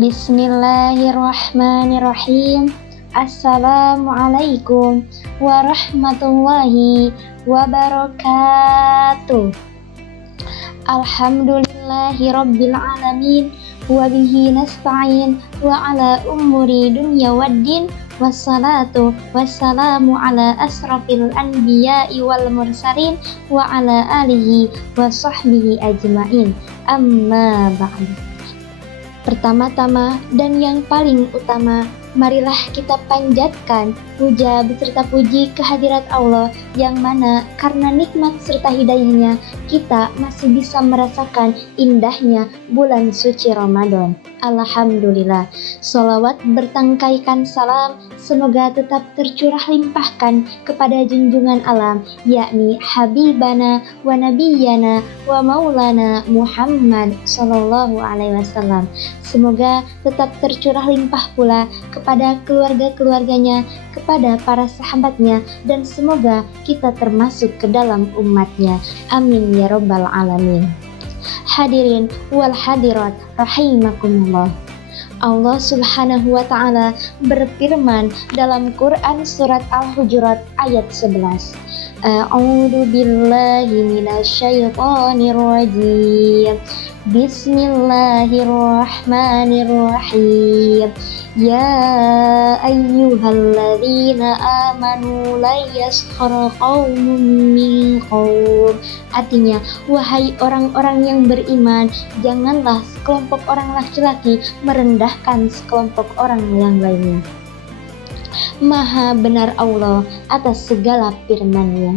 Bismillahirrahmanirrahim. Assalamualaikum warahmatullahi wabarakatuh. Alhamdulillahi rabbil alamin, wabihi nasta'in, wa ala umuri dunya waddin, wassalatu wassalamu ala asrafil anbiya'i wal mursalin, wa ala alihi wa sahbihi ajma'in. Amma ba'du. Pertama-tama dan yang paling utama, marilah kita panjatkan puja beserta puji kehadirat Allah yang mana karena nikmat serta hidayahnya kita masih bisa merasakan indahnya bulan suci Ramadan. Alhamdulillah. Sholawat bertangkaikan salam semoga tetap tercurah limpahkan kepada junjungan alam, yakni Habibana wa Nabiyana wa Maulana Muhammad Sallallahu Alaihi Wasallam. Semoga tetap tercurah limpah pula kepada keluarga-keluarganya, kepada para sahabatnya, dan semoga kita termasuk ke dalam umatnya. Amin ya rabbal alamin. Hadirin wal hadirat rahimakumullah. Allah subhanahu wa ta'ala berfirman dalam Quran surat Al-Hujurat ayat 11. A'udzu billahi minasyaitonir rajim. Bismillahirrahmanirrahim. Ya ayyuhalladzina amanu la yaskhar qaumun min qaum. Artinya, wahai orang-orang yang beriman, janganlah sekelompok orang laki-laki merendahkan sekelompok orang yang lainnya. Maha benar Allah atas segala firman-Nya.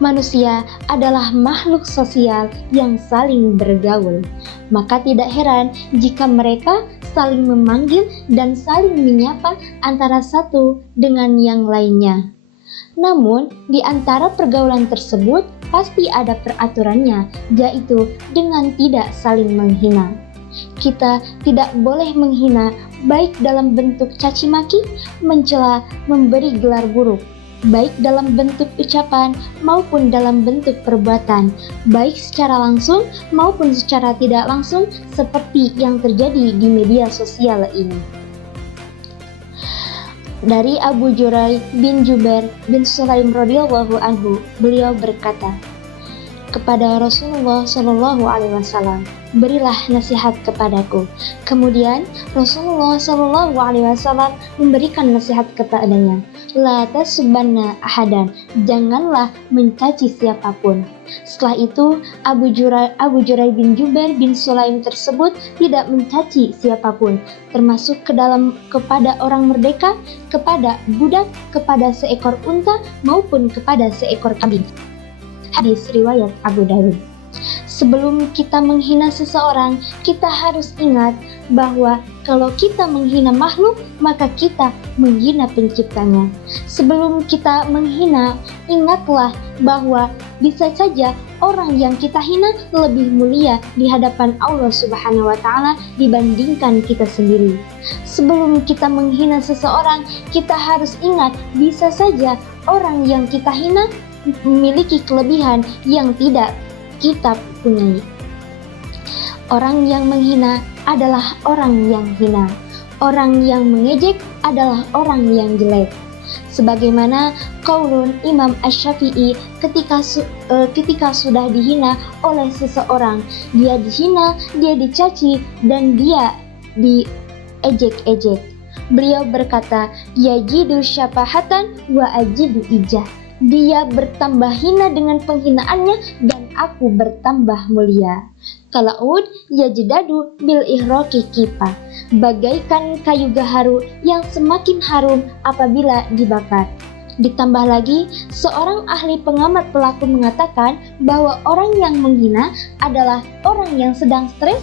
Manusia adalah makhluk sosial yang saling bergaul. Maka tidak heran jika mereka saling memanggil dan saling menyapa antara satu dengan yang lainnya. Namun, di antara pergaulan tersebut pasti ada peraturannya, yaitu dengan tidak saling menghina. Kita tidak boleh menghina baik dalam bentuk caci maki, mencela, memberi gelar buruk, baik dalam bentuk ucapan maupun dalam bentuk perbuatan, baik secara langsung maupun secara tidak langsung seperti yang terjadi di media sosial ini. Dari Abu Jurai bin Jubair bin Sulaim radhiyallahu anhu, beliau berkata kepada Rasulullah Shallallahu Alaihi Wasallam, berilah nasihat kepadaku. Kemudian Rasulullah Shallallahu Alaihi Wasallam memberikan nasihat kepadanya, la tasubbanna ahadan, janganlah mencaci siapapun. Setelah itu Abu Jurai bin Jubair bin Sulaim tersebut tidak mencaci siapapun, termasuk kepada orang merdeka, kepada budak, kepada seekor unta maupun kepada seekor kambing. Hadis riwayat Abu Dawud. Sebelum kita menghina seseorang, kita harus ingat bahwa kalau kita menghina makhluk, maka kita menghina penciptanya. Sebelum kita menghina, ingatlah bahwa bisa saja orang yang kita hina lebih mulia di hadapan Allah Subhanahu wa Ta'ala dibandingkan kita sendiri. Sebelum kita menghina seseorang, kita harus ingat bisa saja orang yang kita hina memiliki kelebihan yang tidak kita punyai. Orang yang menghina adalah orang yang hina. Orang yang mengejek adalah orang yang jelek. Sebagaimana qaulun Imam Asy-Syafi'i ketika sudah dihina oleh seseorang, dia dihina, dia dicaci, dan dia diejek-ejek. Beliau berkata, yajidu syafahatan wa ajidu ijah. Dia bertambah hina dengan penghinaannya dan aku bertambah mulia. Kalaud yajdadu bil ihraqi kipa, bagaikan kayu gaharu yang semakin harum apabila dibakar. Ditambah lagi, seorang ahli pengamat pelaku mengatakan bahwa orang yang menghina adalah orang yang sedang stres,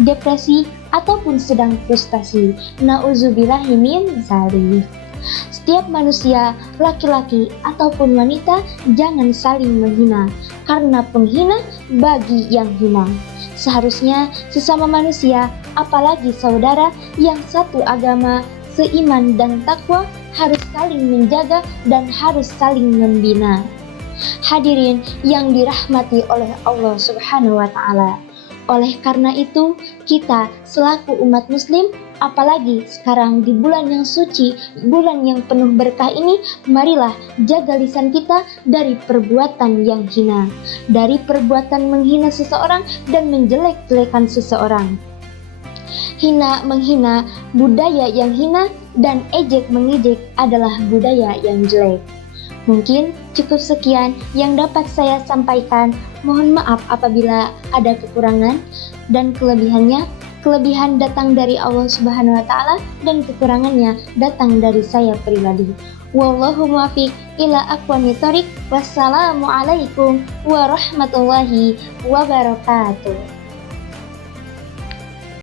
depresi, ataupun sedang frustasi. Nauzubillahi min dzalik. Setiap manusia, laki-laki ataupun wanita, jangan saling menghina, karena penghina bagi yang hina. Seharusnya sesama manusia, apalagi saudara yang satu agama, seiman dan takwa, harus saling menjaga dan harus saling membina. Hadirin yang dirahmati oleh Allah Subhanahu wa Ta'ala, Oleh karena itu, kita selaku umat muslim, apalagi sekarang di bulan yang suci, bulan yang penuh berkah ini, marilah jaga lisan kita dari perbuatan yang hina, dari perbuatan menghina seseorang dan menjelek-jelekan seseorang. Hina menghina, budaya yang hina, dan ejek mengejek adalah budaya yang jelek. Mungkin cukup sekian yang dapat saya sampaikan. Mohon maaf apabila ada kekurangan dan kelebihannya. Kelebihan datang dari Allah Subhanahu wa taala dan kekurangannya datang dari saya pribadi. Wallahu muwaffiq ila aqwamit thoriq. Wassalamualaikum warahmatullahi wabarakatuh.